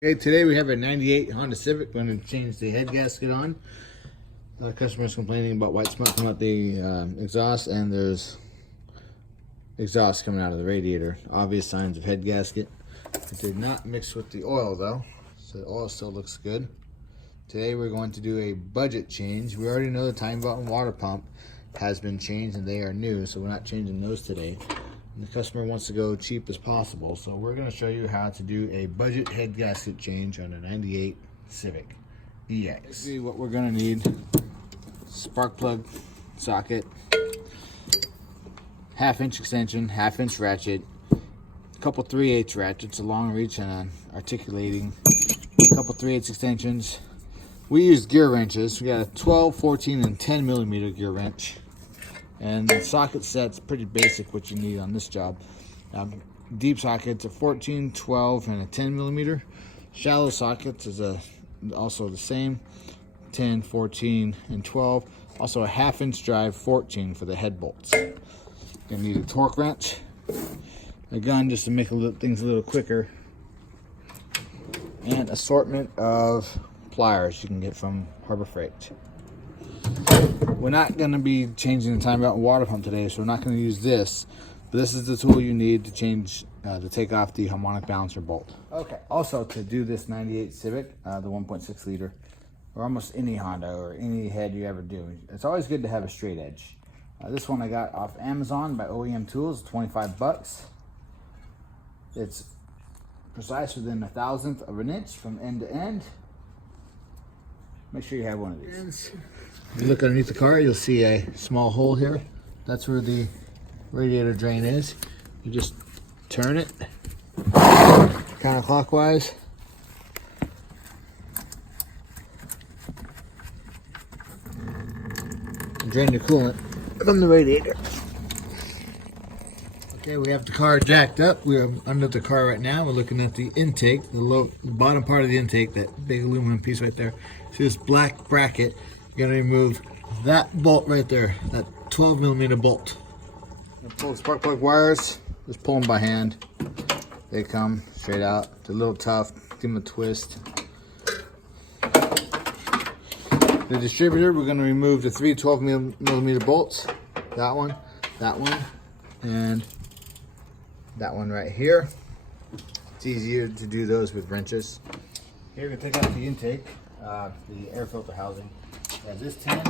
Okay, today we have a 98 Honda Civic. We're going to change the head gasket on. Customer's complaining about white smoke coming out the exhaust, and there's exhaust coming out of the radiator. Obvious signs of head gasket. It did not mix with the oil though, so the oil still looks good. Today we're going to do a budget change. We already know the time belt and water pump has been changed and they are new, so we're not changing those today. The customer wants to go cheap as possible, so we're going to show you how to do a budget head gasket change on a 98 Civic EX. Basically what we're going to need: spark plug socket, 1/2 inch extension, 1/2 inch ratchet, a couple 3/8 ratchets, a long reach and an articulating, a couple 3/8 extensions. We used gear wrenches. We got a 12, 14, and 10 millimeter gear wrench. And the socket set's pretty basic what you need on this job. Deep sockets are 14, 12, and a 10 millimeter. Shallow sockets is also the same, 10, 14, and 12. Also a 1/2 inch drive, 14 for the head bolts. You're gonna need a torque wrench, a gun just to make things a little quicker, and assortment of pliers you can get from Harbor Freight. We're not going to be changing the time belt and water pump today, so we're not going to use this. But this is the tool you need to change, to take off the harmonic balancer bolt. Okay. Also, to do this 98 Civic, the 1.6 liter, or almost any Honda or any head you ever do, it's always good to have a straight edge. This one I got off Amazon by OEM Tools, 25 bucks. It's precise within 1/1000th of an inch from end to end. Make sure you have one of these. If you look underneath the car, you'll see a small hole here. That's where the radiator drain is. You just turn it counterclockwise. And drain the coolant from the radiator. Okay, we have the car jacked up. We're under the car right now. We're looking at the intake, the bottom part of the intake, that big aluminum piece right there. See this black bracket? You're gonna remove that bolt right there, that 12 millimeter bolt. Pull the spark plug wires, just pull them by hand. They come straight out. They're a little tough, give them a twist. The distributor, we're gonna remove the 3 12 millimeter bolts. That one, and that one right here. It's easier to do those with wrenches. Here, we're gonna take out the intake, the air filter housing. We have this 10,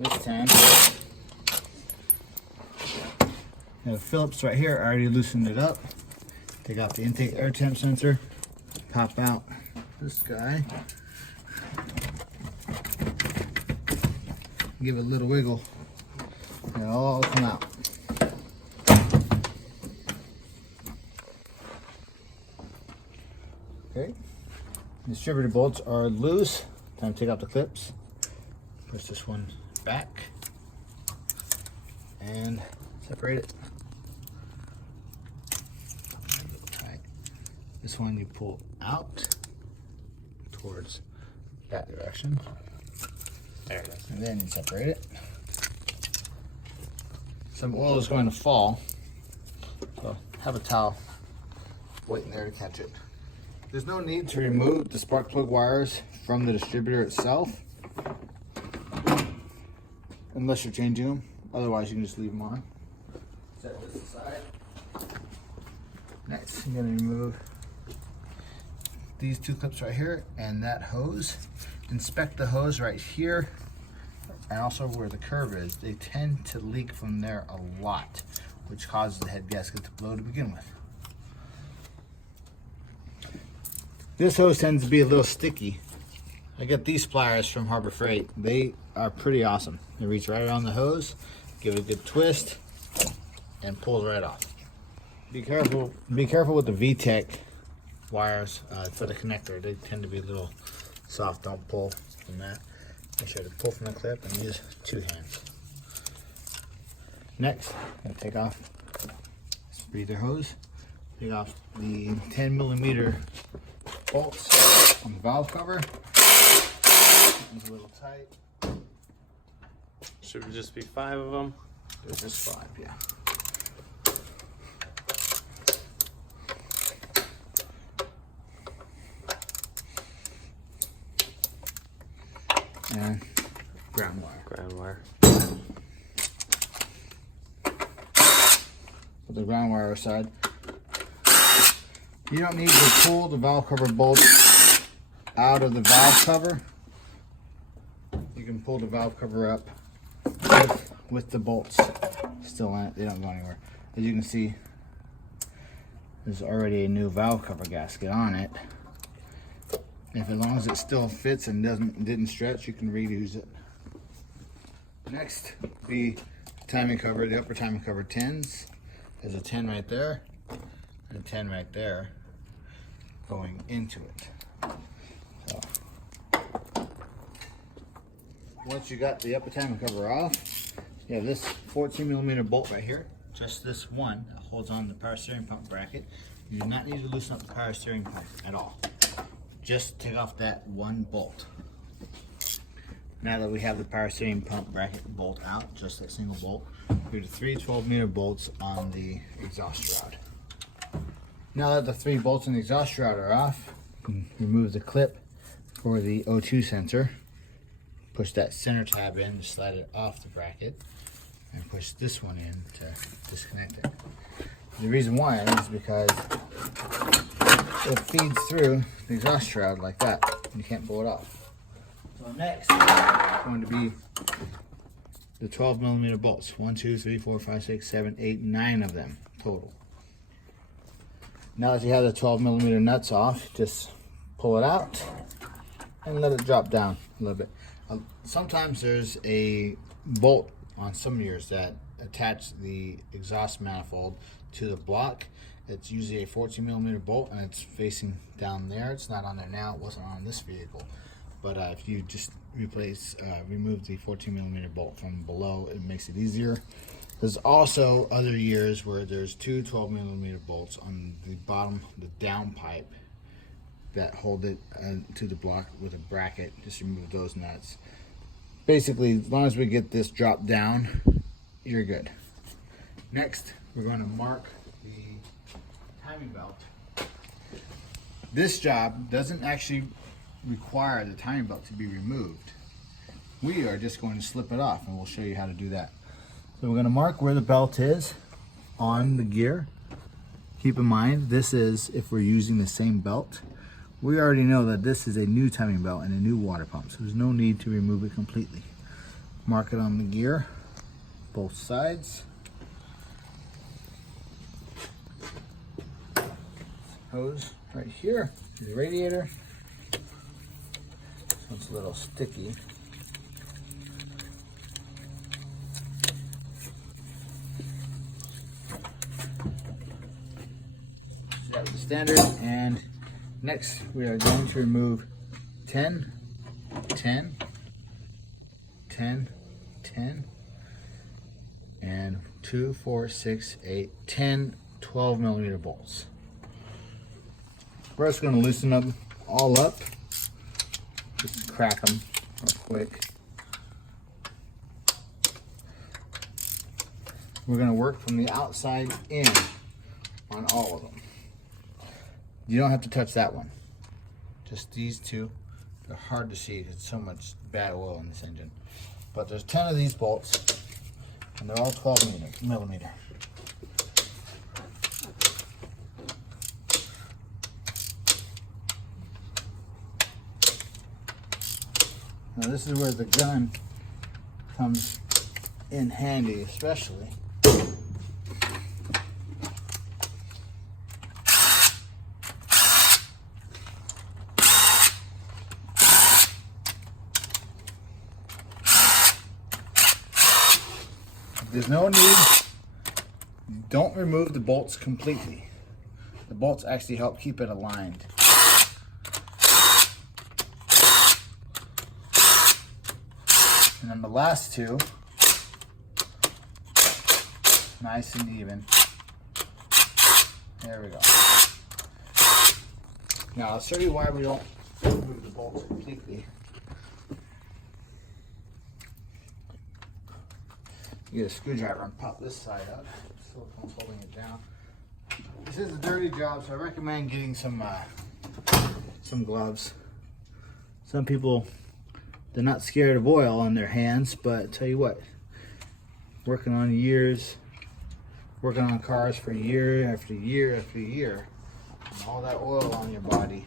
this 10. And Phillips right here, I already loosened it up. Take out the intake air temp sensor, pop out this guy. Give it a little wiggle, and it'll all come out. Okay, distributor bolts are loose. Time to take out the clips. Push this one back and separate it. Right. This one you pull out towards that direction. There it is. And then you separate it. Some oil is going to fall, so have a towel waiting there to catch it. There's no need to remove the spark plug wires from the distributor itself, unless you're changing them. Otherwise, you can just leave them on. Set this aside. Next, I'm going to remove these 2 clips right here and that hose. Inspect the hose right here and also where the curve is. They tend to leak from there a lot, which causes the head gasket to blow to begin with. This hose tends to be a little sticky. I get these pliers from Harbor Freight. They are pretty awesome. They reach right around the hose, give it a good twist, and pulls right off. Be careful with the vtec wires for the connector. They tend to be a little soft. Don't pull from that. Make sure to pull from the clip and use 2 hands. Next, I'm gonna take off this breather hose. Take off the 10 millimeter bolts on the valve cover. It's a little tight. Should just be 5 of them? There's just 5, yeah. and ground wire. Ground wire. Put the ground wire aside. You don't need to pull the valve cover bolt out of the valve cover. You can pull the valve cover up with the bolts still in it. They don't go anywhere. As you can see, there's already a new valve cover gasket on it. If as long as it still fits and didn't stretch, you can reuse it. Next, the timing cover, the upper timing cover 10s. There's a 10 right there and a 10 right there going into it. So once you got the upper timing cover off, you have this 14mm bolt right here. Just this one that holds on the power steering pump bracket. You do not need to loosen up the power steering pump at all. Just take off that one bolt. Now that we have the power steering pump bracket bolt out, just that single bolt, we have the 3 12mm bolts on the exhaust shroud. Now that the 3 bolts on the exhaust shroud are off, you can remove the clip for the O2 sensor. Push that center tab in to slide it off the bracket, and push this one in to disconnect it. The reason why is because it feeds through the exhaust shroud like that, and you can't pull it off. So next is going to be the 12mm bolts. 1, 2, 3, 4, 5, 6, 7, 8, 9 of them total. Now that you have the 12mm nuts off, just pull it out and let it drop down a little bit. Sometimes there's a bolt on some years that attach the exhaust manifold to the block. It's usually a 14mm bolt and it's facing down there. It's not on there now. It wasn't on this vehicle. But if you just remove the 14mm bolt from below, it makes it easier. There's also other years where there's 2 12mm bolts on the bottom, the down pipe, that hold it to the block with a bracket. Just remove those nuts. Basically, as long as we get this dropped down, you're good. Next, we're going to mark the timing belt. This job doesn't actually require the timing belt to be removed. We are just going to slip it off, and we'll show you how to do that. So we're going to mark where the belt is on the gear. Keep in mind, this is if we're using the same belt. We already know that this is a new timing belt and a new water pump, so there's no need to remove it completely. Mark it on the gear, both sides. Hose right here, the radiator. So it's a little sticky. That was the standard, and next we are going to remove 10, 10, 10, 10, and 2, 4, 6, 8, 10 12mm bolts. We're just going to loosen them all up. Just crack them real quick. We're going to work from the outside in on all of them. You don't have to touch that one. Just these two. They're hard to see. There's so much bad oil in this engine. But there's 10 of these bolts, and they're all 12mm. Now this is where the gun comes in handy, especially. There's no need, don't remove the bolts completely. The bolts actually help keep it aligned. And then the last two, nice and even. There we go. Now I'll show you why we don't remove the bolts completely. You get a screwdriver and pop this side up. Silicone's holding it down. This is a dirty job, so I recommend getting some gloves. Some people they're not scared of oil on their hands, but I tell you what, working on cars for year after year after year, and all that oil on your body,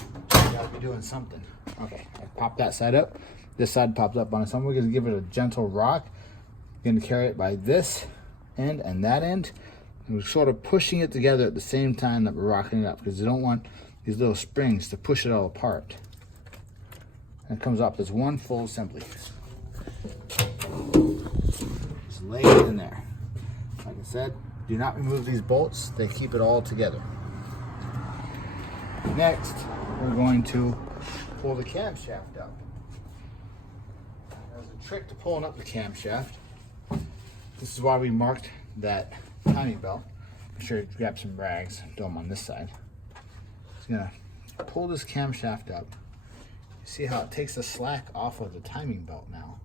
you gotta be doing something. Okay, I popped that side up. This side popped up on its own. We're gonna give it a gentle rock. We're gonna carry it by this end and that end. And we're sort of pushing it together at the same time that we're rocking it up, because you don't want these little springs to push it all apart. And it comes up as one full assembly. Just lay it in there. Like I said, do not remove these bolts. They keep it all together. Next, we're going to pull the camshaft up. There's a trick to pulling up the camshaft. This is why we marked that timing belt. I'm sure you grab some rags, throw them on this side. Just gonna pull this camshaft up. You see how it takes the slack off of the timing belt now.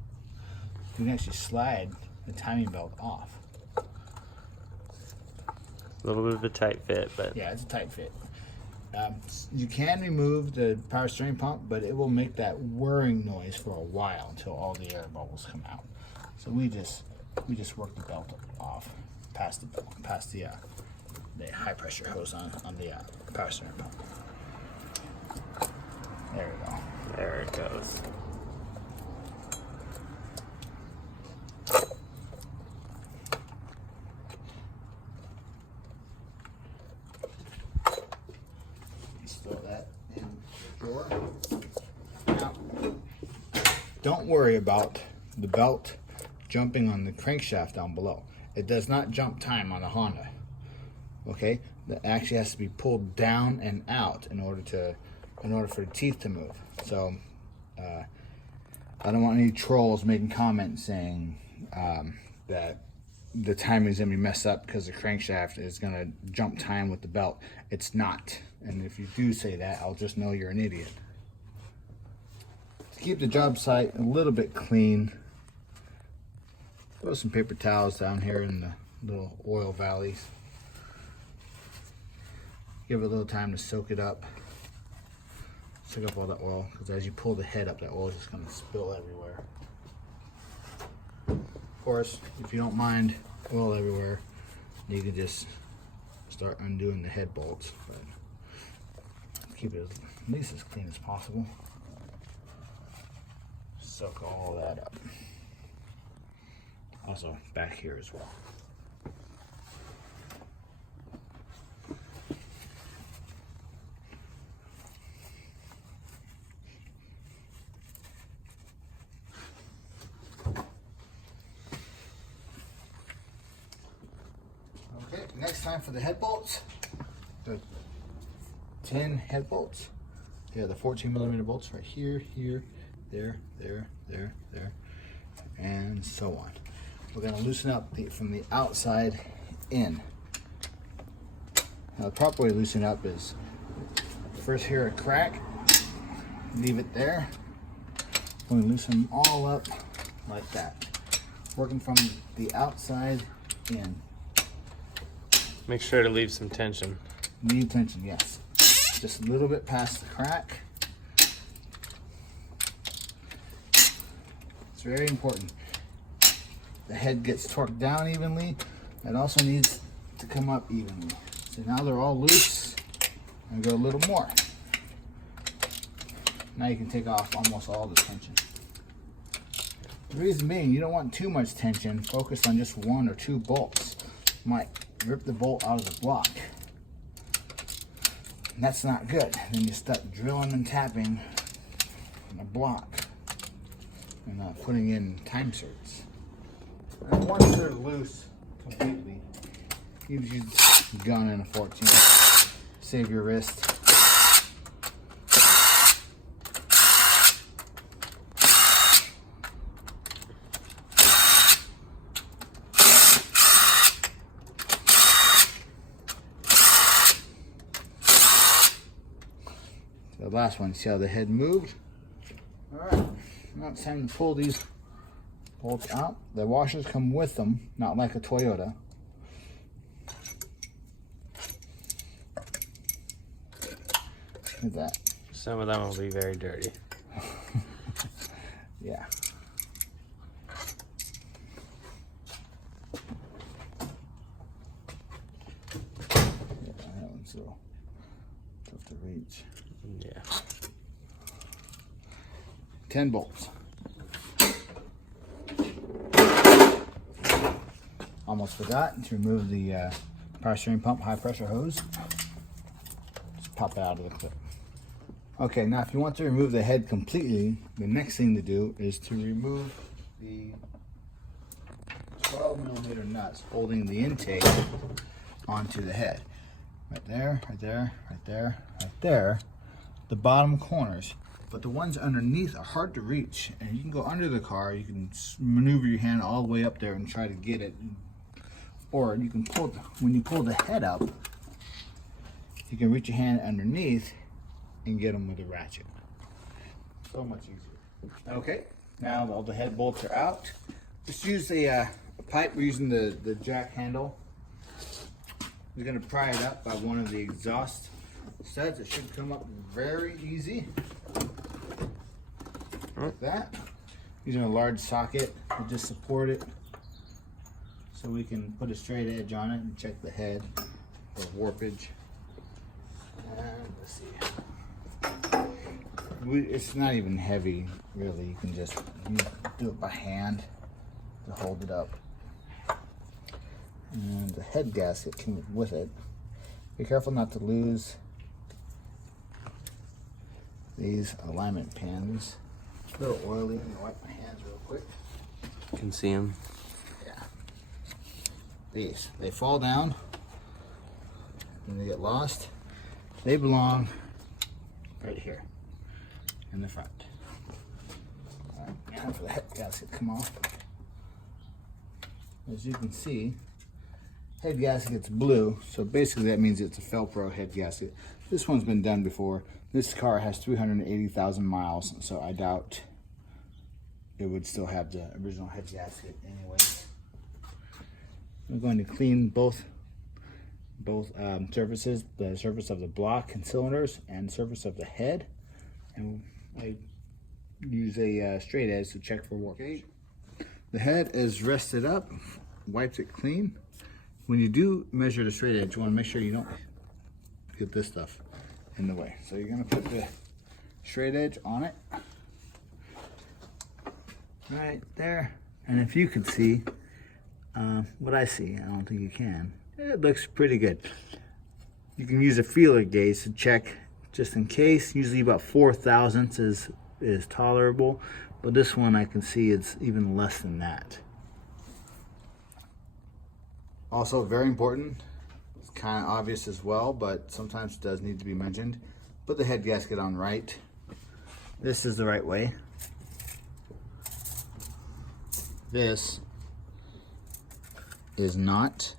You can actually slide the timing belt off. A little bit of a tight fit, but yeah, it's a tight fit. You can remove the power steering pump, but it will make that whirring noise for a while until all the air bubbles come out. So we just work the belt off past the high pressure hose on the power steering pump. There we go. there it goes. Throw that in the drawer. Now, don't worry about the belt jumping on the crankshaft down below. It does not jump time on the Honda. Okay, that actually has to be pulled down and out in order for the teeth to move. So I don't want any trolls making comments saying that the timing is gonna be messed up because the crankshaft is gonna jump time with the belt. It's not. And if you do say that, I'll just know you're an idiot. To keep the job site a little bit clean, throw some paper towels down here in the little oil valleys. Give it a little time to soak it up. Soak up all that oil, because as you pull the head up, that oil is just going to spill everywhere. Of course, if you don't mind oil everywhere, you can just start undoing the head bolts. But keep it at least as clean as possible. Soak all that up. Also back here as well. Okay, next time for the head bolts. The 10 head bolts. Yeah, the 14mm bolts right here, here, there, and so on. We're going to loosen up from the outside in. Now the proper way to loosen up is first hear a crack, leave it there. We're going to loosen them all up like that. Working from the outside in. Make sure to leave some tension. Leave tension, yes. Just a little bit past the crack. It's very important. The head gets torqued down evenly. It also needs to come up evenly. So now they're all loose. And go a little more. Now you can take off almost all the tension. The reason being, you don't want too much tension. Focus on just one or two bolts. You might rip the bolt out of the block. And that's not good. Then you start drilling and tapping on the block and putting in time certs. And once they're loose completely, use your gun and a 14. Save your wrist. The last one, see how the head moved? Alright, now it's time to pull these bolts out. The washers come with them, not like a Toyota. Look at that. Some of them will be very dirty. Yeah. That one's so tough to reach. Yeah. 10 bolts. Almost forgot to remove the power steering pump high pressure hose. Just pop it out of the clip. Okay, now if you want to remove the head completely, the next thing to do is to remove the 12mm nuts holding the intake onto the head. Right there, right there, right there, right there. The bottom corners. But the ones underneath are hard to reach, and you can go under the car, you can maneuver your hand all the way up there and try to get it. Or you can pull, when you pull the head up, you can reach your hand underneath and get them with a ratchet. So much easier. Okay, now all the head bolts are out. Just use a pipe. We're using the jack handle. We're going to pry it up by one of the exhaust studs. It should come up very easy. Like that. Using a large socket to just support it so we can put a straight edge on it and check the head for warpage. And let's see. It's not even heavy, really. You can just do it by hand to hold it up. And the head gasket came with it. Be careful not to lose these alignment pins. A little oily. Let me wipe my hands real quick. You can see them. Yeah. These, they fall down and they get lost. They belong right here in the front. All right, now for the head gasket to come off. As you can see, head gasket's blue, so basically that means it's a Felpro head gasket. This one's been done before. This car has 380,000 miles, so I doubt it would still have the original head gasket anyways. I'm going to clean both surfaces, the surface of the block and cylinders and surface of the head. And I use a straight edge to check for work. Okay. The head is rested up, wiped it clean. When you do measure the straight edge, you want to make sure you don't get this stuff in the way. So you're going to put the straight edge on it right there. And if you could see what I see, I don't think you can. It looks pretty good. You can use a feeler gauge to check just in case. Usually about 4/1000 is tolerable, but this one I can see it's even less than that. Also very important, it's kind of obvious as well, but sometimes it does need to be mentioned. Put the head gasket on right. This is the right way. This is not,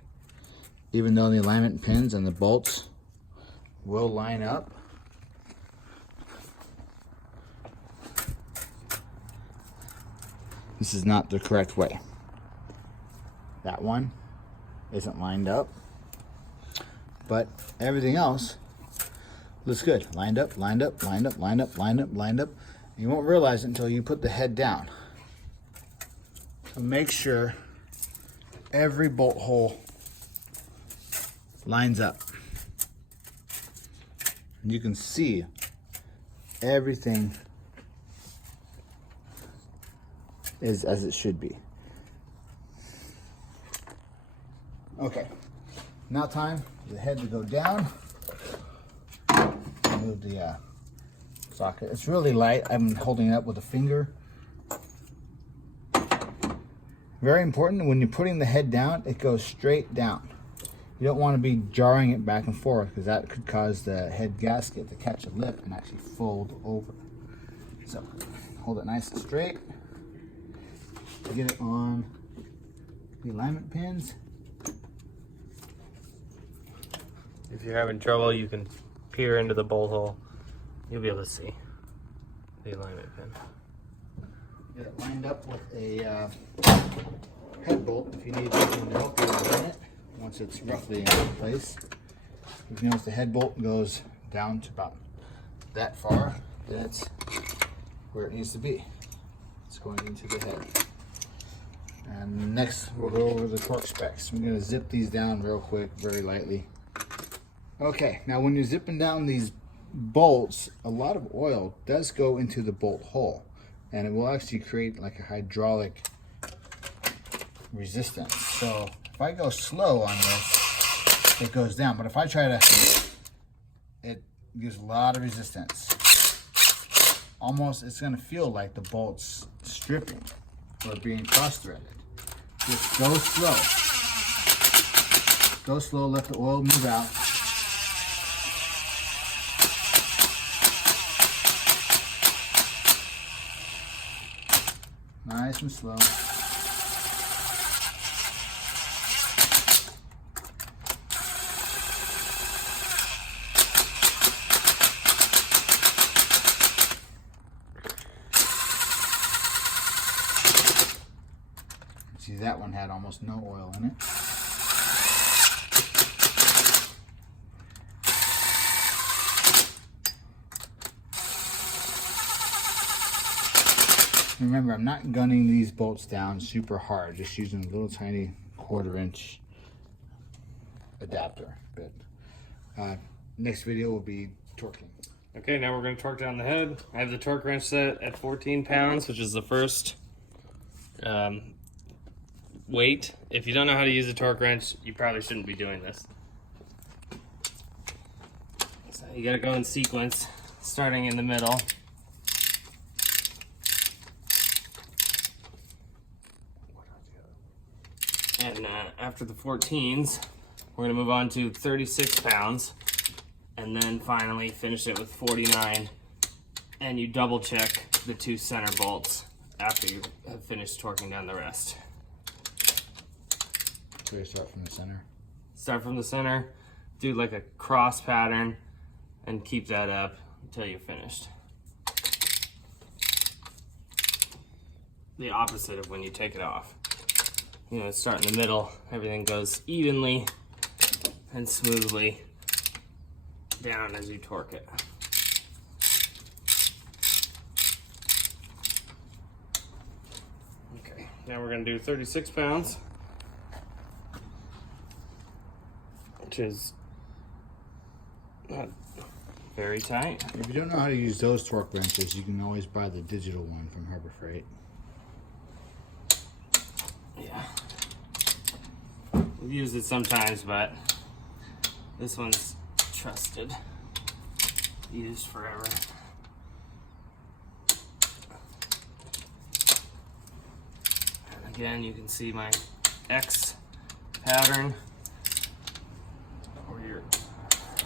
even though the alignment pins and the bolts will line up. This is not the correct way. That one isn't lined up, but everything else looks good. Lined up, lined up, lined up, lined up, lined up, lined up. You won't realize it until you put the head down. So make sure every bolt hole lines up. And you can see everything is as it should be. Okay, now time for the head to go down. Move the socket. It's really light. I'm holding it up with a finger. Very important, when you're putting the head down, it goes straight down. You don't want to be jarring it back and forth because that could cause the head gasket to catch a lip and actually fold over. So hold it nice and straight. Get it on the alignment pins. If you're having trouble, you can peer into the bolt hole. You'll be able to see the alignment pin. Get it lined up with a head bolt if you need someone to help you align it once it's roughly in place. If you notice the head bolt goes down to about that far, that's where it needs to be. It's going into the head. And next we'll go over the torque specs. I'm gonna zip these down real quick, very lightly. Okay, now when you're zipping down these bolts, a lot of oil does go into the bolt hole, and it will actually create like a hydraulic resistance. So if I go slow on this, it goes down, but if I try to, it gives a lot of resistance. Almost, it's gonna feel like the bolt's stripping or being cross-threaded. Just go slow. Go slow, let the oil move out. Nice and slow. See, that one had almost no oil in it. Remember, I'm not gunning these bolts down super hard, just using a little tiny 1/4 inch adapter bit. Next video will be torquing. Okay, now we're going to torque down the head. I have the torque wrench set at 14 pounds, which is the first weight. If you don't know how to use a torque wrench, you probably shouldn't be doing this. So you got to go in sequence, starting in the middle. And after the 14s, we're going to move on to 36 pounds. And then finally finish it with 49. And you double check the 2 center bolts after you have finished torquing down the rest. So you start from the center? Start from the center, do like a cross pattern, and keep that up until you're finished. The opposite of when you take it off. You know, start in the middle, everything goes evenly and smoothly down as you torque it. Okay, now we're going to do 36 pounds, which is not very tight. If you don't know how to use those torque wrenches, you can always buy the digital one from Harbor Freight. Yeah. We've used it sometimes, but this one's trusted. Used forever. And again, you can see my X pattern, where you're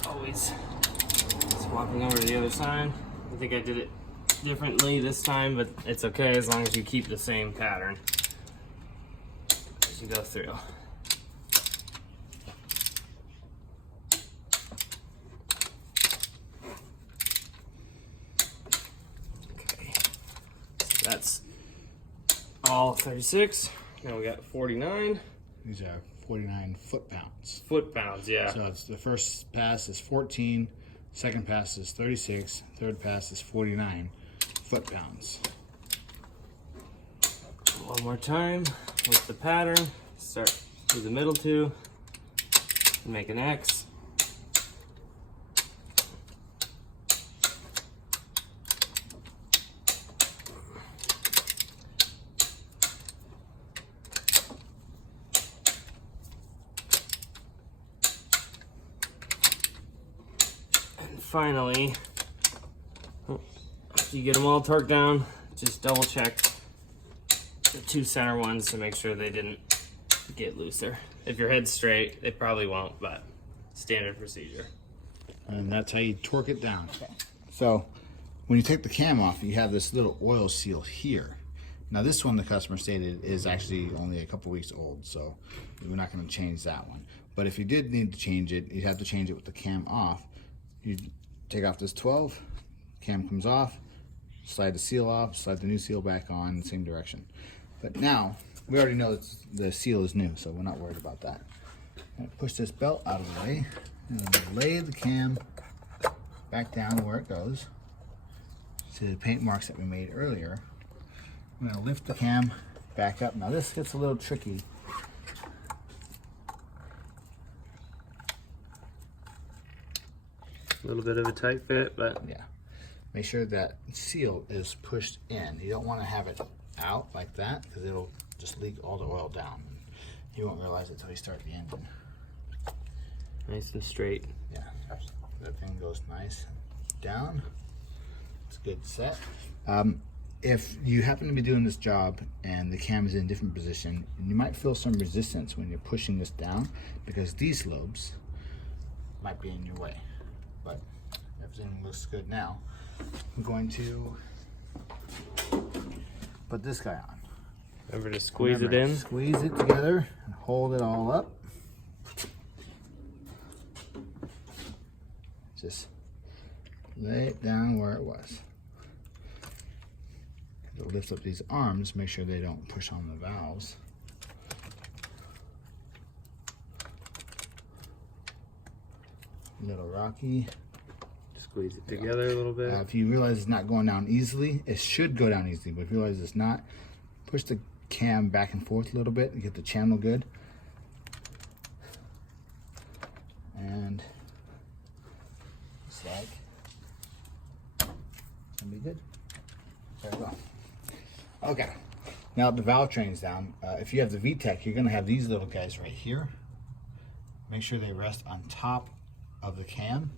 always swapping over to the other side. I think I did it differently this time, but it's okay as long as you keep the same pattern as you go through. Okay, so that's all 36. Now we got 49. These are 49 foot-pounds. Foot-pounds, yeah. So it's the first pass is 14, second pass is 36, third pass is 49 foot-pounds. One more time with the pattern. Start through the middle 2, make an X. Finally, after you get them all torqued down, just double check the 2 center ones to make sure they didn't get looser. If your head's straight, they probably won't, but standard procedure. And that's how you torque it down. Okay. So when you take the cam off, you have this little oil seal here. Now this one, the customer stated, is actually only a couple weeks old, so we're not going to change that one. But if you did need to change it, you'd have to change it with the cam off. You take off this 12, cam comes off, slide the seal off, slide the new seal back on in the same direction. But now, we already know that the seal is new, so we're not worried about that. I'm gonna push this belt out of the way, and lay the cam back down where it goes. See the paint marks that we made earlier. I'm gonna lift the cam back up. Now this gets a little tricky. A little bit of a tight fit, but yeah. Make sure that seal is pushed in. You don't want to have it out like that because it'll just leak all the oil down. You won't realize it until you start the engine. Nice and straight. Yeah, that thing goes nice down. It's a good set. If you happen to be doing this job and the cam is in a different position, you might feel some resistance when you're pushing this down because these lobes might be in your way. But everything looks good now. I'm going to put this guy on. Remember to squeeze it in. Squeeze it together and hold it all up. Just lay it down where it was. To lift up these arms, make sure they don't push on the valves. A little rocky. Squeeze it together a little bit. If you realize it's not going down easily, it should go down easily, but if you realize it's not, push the cam back and forth a little bit and get the channel good. And it's like, it'll be good. There we go. Okay, now the valve train's down. If you have the VTEC, you're gonna have these little guys right here. Make sure they rest on top of the cam.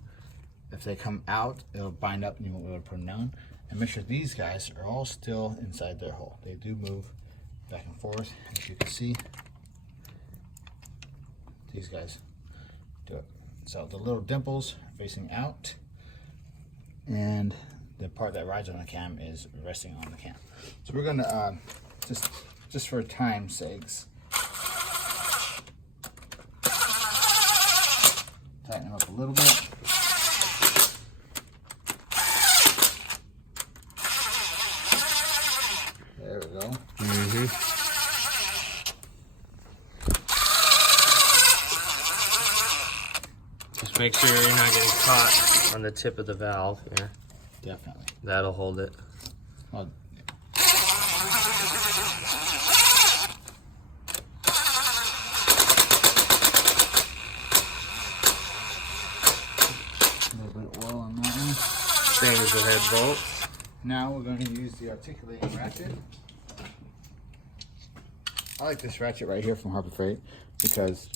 If they come out, it'll bind up and you won't be able to put them down. And make sure these guys are all still inside their hole. They do move back and forth, as you can see. These guys do it. So the little dimples are facing out, and the part that rides on the cam is resting on the cam. So we're gonna just for time's sakes, tighten them up a little bit. There we go. Just make sure you're not getting caught on the tip of the valve here. Definitely. That'll hold it. Well, a little bit of oil on that one. Same as the head bolt. Now we're going to use the articulating ratchet. I like this ratchet right here from Harbor Freight because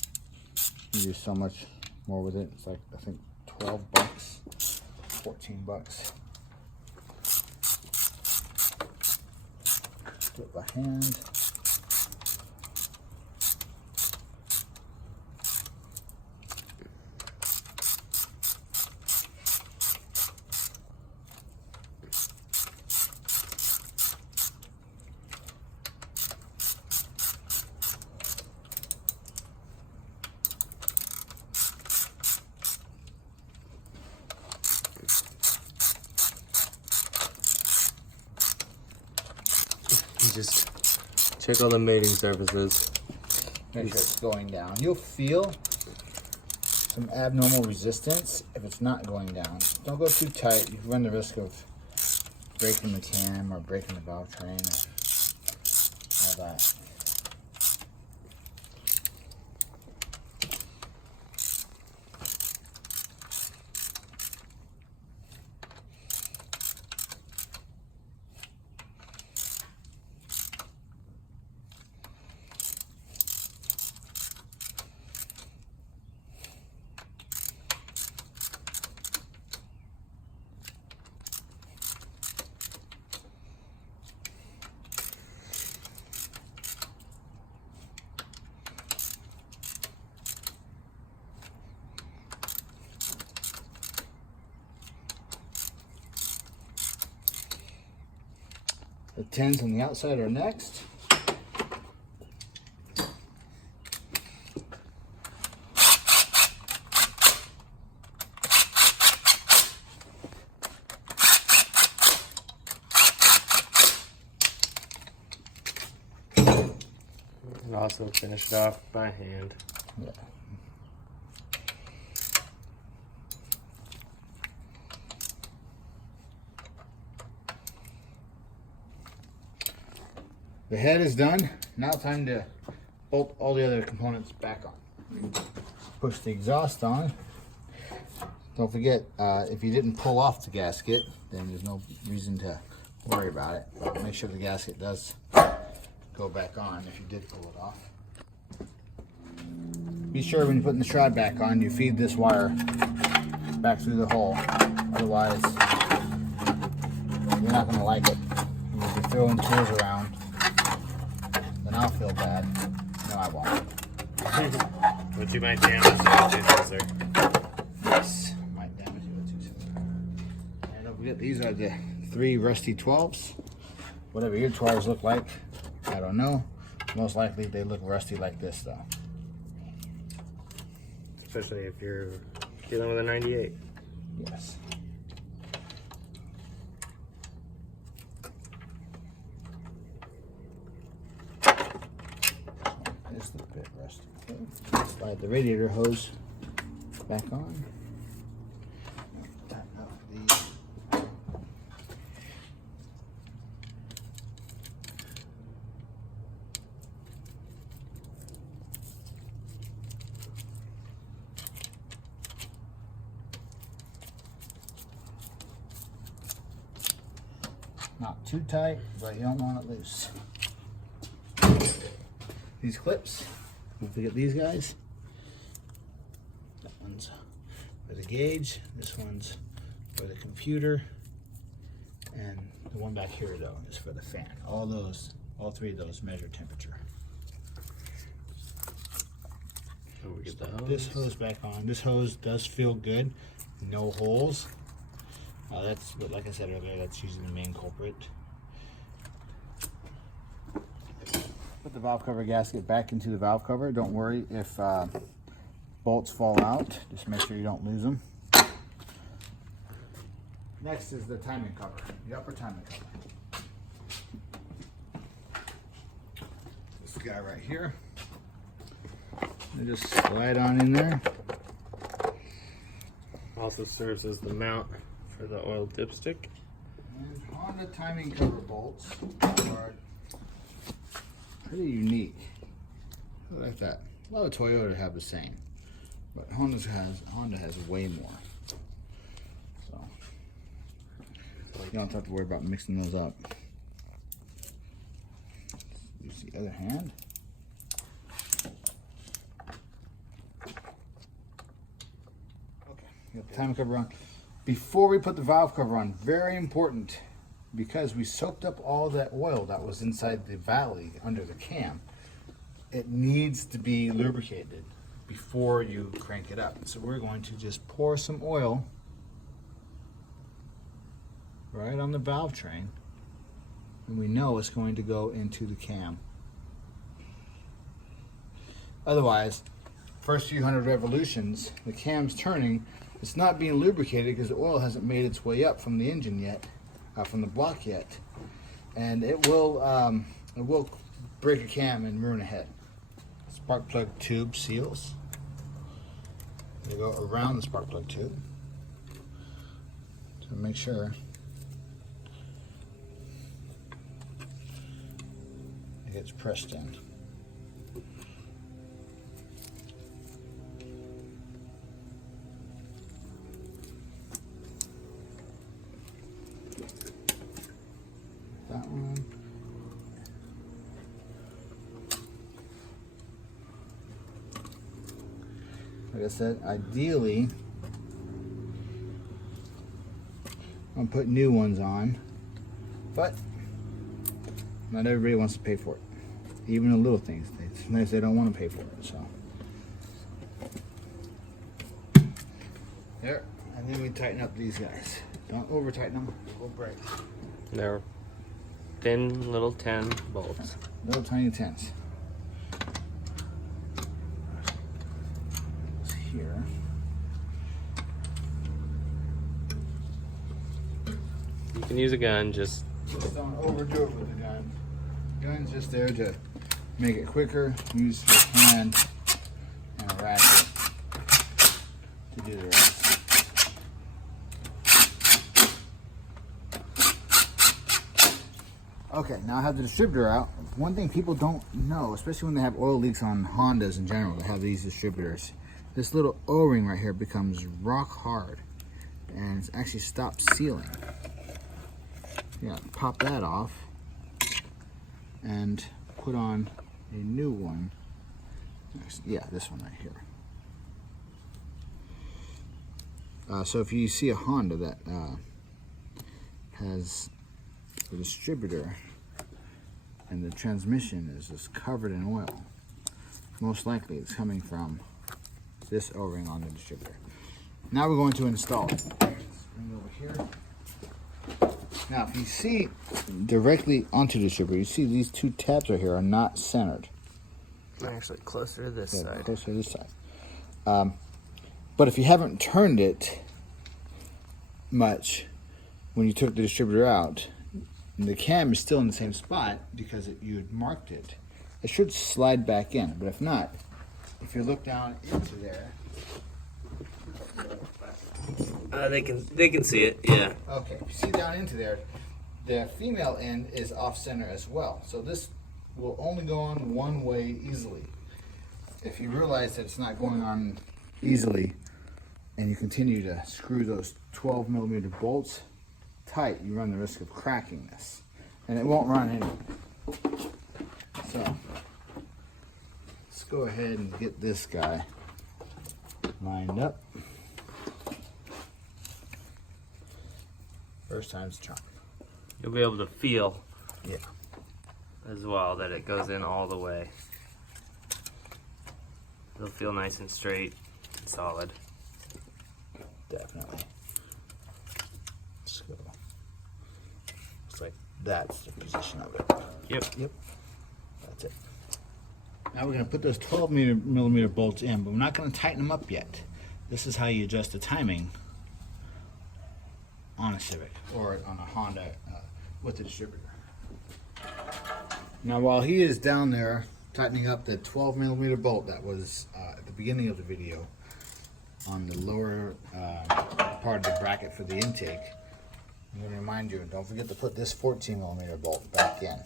you do so much more with it. It's like, I think, 12 bucks, 14 bucks. Do it by hand. Just check all the mating surfaces. Make sure it's going down. You'll feel some abnormal resistance if it's not going down. Don't go too tight. You run the risk of breaking the cam or breaking the valve train or all that. The tins on the outside are next. And also finish it off by hand. Yeah. The head is done. Now time to bolt all the other components back on. Push the exhaust on. Don't forget, if you didn't pull off the gasket, then there's no reason to worry about it. But make sure the gasket does go back on if you did pull it off. Be sure when you're putting the shroud back on, you feed this wire back through the hole. Otherwise, you're not going to like it. You'll be throwing tools around. Then I'll feel bad. No, I won't. But you might damage the two sensor. Yes, might damage the two sensor. And don't forget, these are the 3 rusty 12s. Whatever your 12s look like, I don't know. Most likely they look rusty like this though. Especially if you're dealing with a 98. Yes. It's a bit rusty. Okay. Slide the radiator hose back on. Tighten up these. Not too tight, but you don't want it loose. These clips, don't forget these guys. That one's for the gauge, this one's for the computer, and the one back here though is for the fan. All 3 of those measure temperature. So we get the hose. This hose back on. This hose does feel good, no holes. That's, but like I said earlier, that's usually the main culprit. Put the valve cover gasket back into the valve cover. Don't worry if bolts fall out. Just make sure you don't lose them. Next is the timing cover, the upper timing cover. This guy right here. You just slide on in there. Also serves as the mount for the oil dipstick. And Honda timing cover bolts are pretty unique. I like that. A lot of Toyota have the same, but Honda has way more. So you don't have to worry about mixing those up. Use the other hand. Okay, got the timing cover on. Before we put the valve cover on, very important, because we soaked up all that oil that was inside the valley under the cam, it needs to be lubricated before you crank it up. So we're going to just pour some oil right on the valve train, and we know it's going to go into the cam. Otherwise, first few hundred revolutions, the cam's turning. It's not being lubricated because the oil hasn't made its way up from the engine yet, from the block yet, and it will break a cam and ruin a head. Spark plug tube seals. They go around the spark plug tube to make sure it gets pressed in. That one. Like I said, ideally, I'm gonna put new ones on, but not everybody wants to pay for it. Even the little things, sometimes they don't want to pay for it. So there, and then we tighten up these guys. Don't over tighten them; we'll break. They're thin little 10 bolts. Little tiny 10s. Here. You can use a gun, just don't overdo it with the gun. Gun's just there to make it quicker. Use your hand and a ratchet to do the rest. Okay, now I have the distributor out. One thing people don't know, especially when they have oil leaks on Hondas in general, they have these distributors. This little O-ring right here becomes rock hard and it actually stops sealing. Yeah, pop that off and put on a new one. Yeah, this one right here. So if you see a Honda that has the distributor and the transmission is just covered in oil, most likely it's coming from this O-ring on the distributor. Now we're going to install it. Let's bring it over here. Now if you see directly onto the distributor, you see these two tabs right here are not centered. They're actually closer to this side. Closer to this side. But if you haven't turned it much when you took the distributor out, the cam is still in the same spot because you had marked it. It should slide back in, but if not, if you look down into there, they can see it. Yeah. okay, if you see down into there, the female end is off center as well. So this will only go on one way easily. If you realize that it's not going on easily and you continue to screw those 12mm bolts tight, you run the risk of cracking this, and it won't run anyway. So let's go ahead and get this guy lined up. First time's a charm. You'll be able to feel Yeah. as well that it goes in all the way. It'll feel nice and straight and solid. Definitely. Let's go. Looks like that's the position of it. Yep. Yep. That's it. Now we're going to put those 12mm bolts in, but we're not going to tighten them up yet. This is how you adjust the timing on a Civic or on a Honda with the distributor. Now while he is down there tightening up the 12mm bolt that was at the beginning of the video on the lower part of the bracket for the intake, I'm going to remind you, don't forget to put this 14mm bolt back in.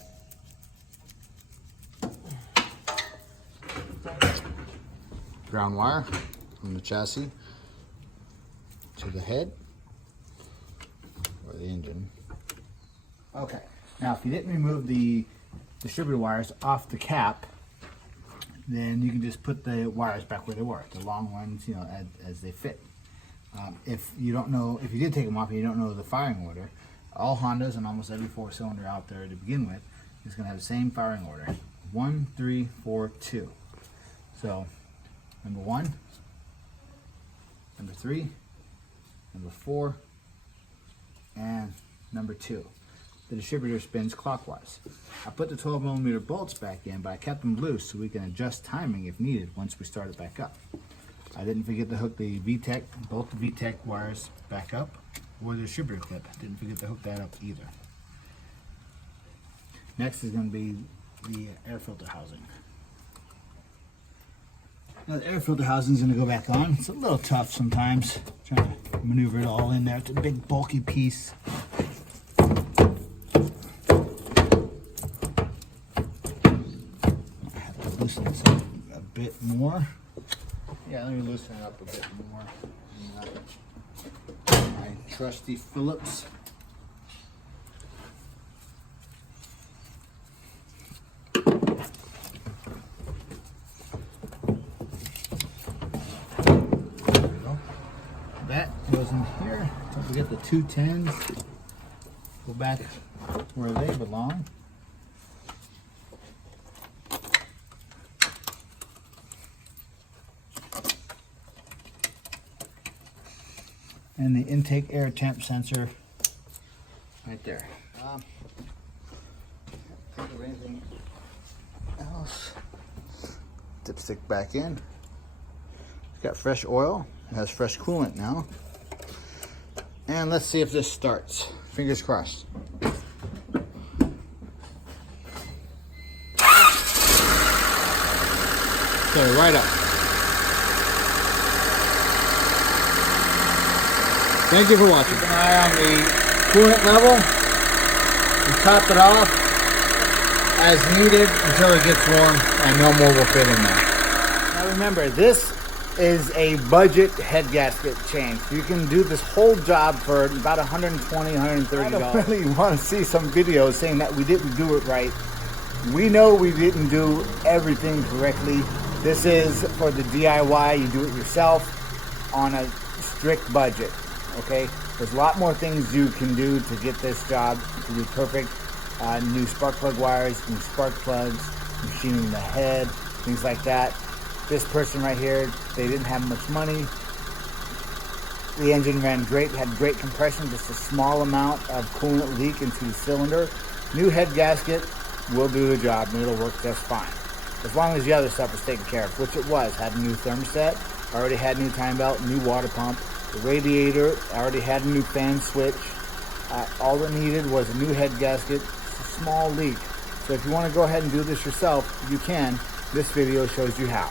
Ground wire from the chassis to the head or the engine. Okay, now if you didn't remove the distributor wires off the cap, then you can just put the wires back where they were, the long ones, you know, as they fit. If you don't know, if you did take them off and you don't know the firing order, all Hondas and almost every 4-cylinder out there to begin with is going to have the same firing order: 1, 3, 4, 2. So number 1, number 3, number 4, and number 2. The distributor spins clockwise. I put the 12mm bolts back in, but I kept them loose so we can adjust timing if needed once we start it back up. I didn't forget to hook the vtec, both the vtec wires back up, or the distributor clip. Didn't forget to hook that up either. Next is going to be the air filter housing. Now the air filter housing is going to go back on. It's a little tough sometimes, trying to maneuver it all in there. It's a big bulky piece. Loosen this up a bit more. Yeah, let me loosen it up a bit more. My trusty Phillips. There we go. That goes in here. Don't forget the 210s. Go back where they belong. And the intake air temp sensor right there. Think of anything else? Dipstick back in. It's got fresh oil. It has fresh coolant now. And let's see if this starts. Fingers crossed. Okay, right up. Thank you for watching. Keep an eye on the coolant level. We topped it off. as needed until it gets warm, and no more will fit in there. Now remember, this is a budget head gasket change. You can do this whole job for about $120, $130. I don't really want to see some videos saying that we didn't do it right. We know we didn't do everything correctly. This is for the DIY, you do it yourself on a strict budget, okay? There's a lot more things you can do to get this job to be perfect. New spark plug wires, new spark plugs, machining the head, things like that. This person right here, they didn't have much money. The engine ran great, had great compression, just a small amount of coolant leak into the cylinder. New head gasket will do the job and it'll work just fine. As long as the other stuff was taken care of, which it was. Had a new thermostat, already had new time belt, new water pump. The radiator, already had a new fan switch. All it needed was a new head gasket, a small leak. So if you want to go ahead and do this yourself, you can. This video shows you how.